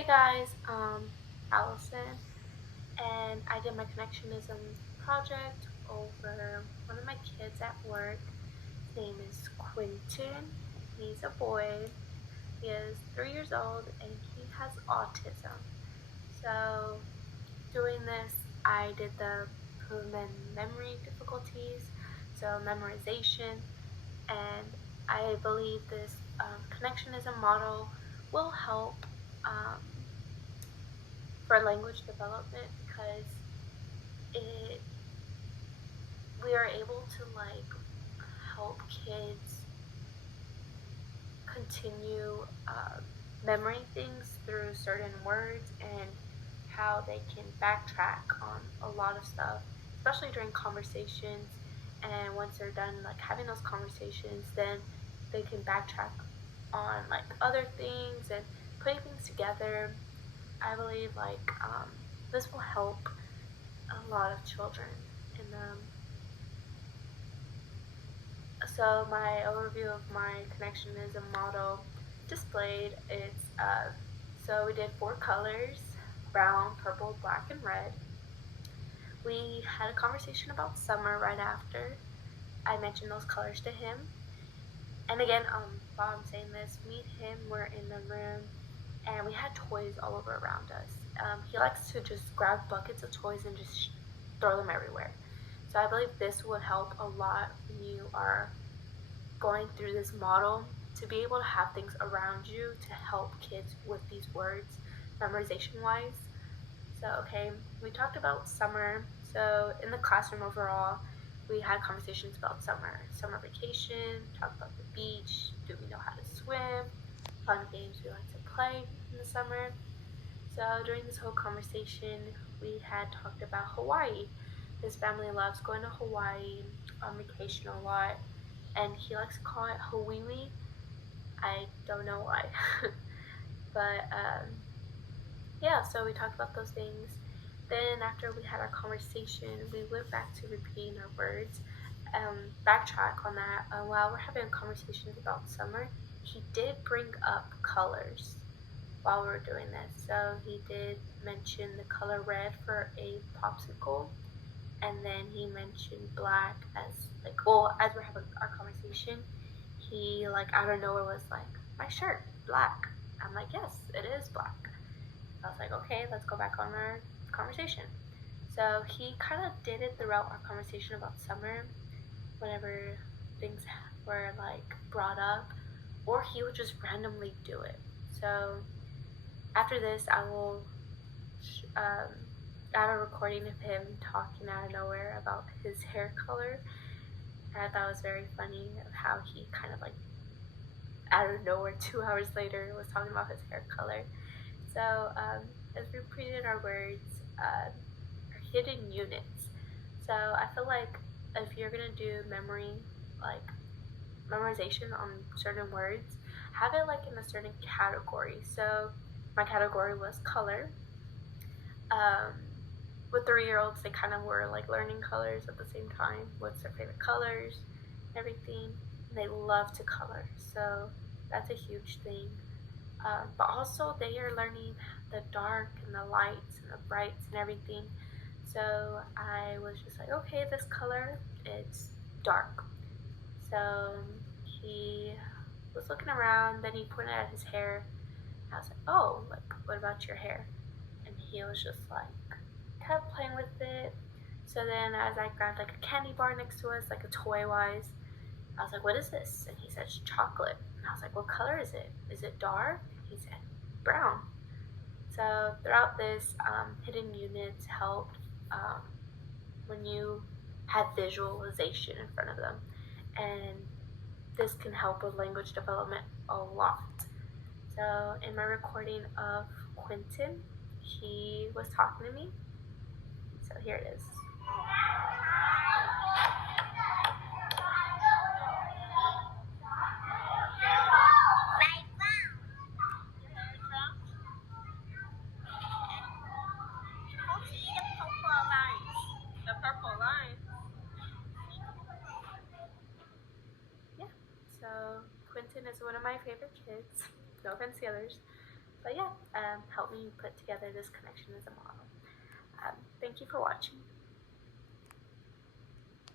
Hey guys, Allison, and I did my Connectionism project over one of my kids at work. His name is Quentin. He's a boy. He is 3 years old and he has autism. So, doing this, I did the preliminary memory difficulties, so memorization, and I believe this Connectionism model will help. Um, for language development because it we are able to help kids continue memory things through certain words and how they can backtrack on a lot of stuff, especially during conversations. And once they're done having those conversations, then they can backtrack on other things and putting things together. I believe this will help a lot of children. And so my overview of my connectionism model displayed it's so we did 4 colors: brown, purple, black, and red. We had a conversation about summer right after. I mentioned those colors to him. And again, while I'm saying this, me and him were in the room and we had toys all over around us. He likes to just grab buckets of toys and just throw them everywhere. So I believe this would help a lot when you are going through this model to be able to have things around you to help kids with these words memorization wise. So, okay, we talked about summer. So, in the classroom overall, we had conversations about summer vacation, talked about the beach, do we know how to swim, fun games we like to play in the summer. So, during this whole conversation, we had talked about Hawaii. His family loves going to Hawaii on vacation a lot, and he likes to call it Hawiwi. I don't know why. But yeah, so we talked about those things. Then after we had our conversation, we went back to repeating our words. Backtrack on that. While we're having conversations about summer, he did bring up colors while we were doing this. So he did mention the color red for a popsicle, and then he mentioned black as as we're having our conversation, he out of nowhere was like, my shirt black. I'm like, yes, it is black. I was like, okay, let's go back on our conversation. So he kind of did it throughout our conversation about summer whenever things were brought up, or he would just randomly do it. So after this, I will um, add a recording of him talking out of nowhere about his hair color. And I thought it was very funny of how he kind of out of nowhere 2 hours later was talking about his hair color. So as we repeated our words, our hidden units. So I feel like if you're gonna do like memorization on certain words, have it in a certain category. So my category was color. Um, with 3-year-olds, they kind of were learning colors at the same time. What's their favorite colors, everything. And they love to color, so that's a huge thing. But also they are learning the dark and the lights and the brights and everything. So I was just like, okay, this color, it's dark. So he was looking around, then he pointed at his hair. I was like, oh, what about your hair? And he was just kept playing with it. So then as I grabbed a candy bar next to us, a toy wise, I was like, what is this? And he said, it's chocolate. And I was like, what color is it? Is it dark? He said, brown. So throughout this, hidden units helped when you have visualization in front of them. And this can help with language development a lot. So in my recording of Quentin, he was talking to me. So here it is. Yeah, so Quentin is one of my favorite kids. No offense to the others. but yeah, helped me put together this connectionism model. Thank you for watching.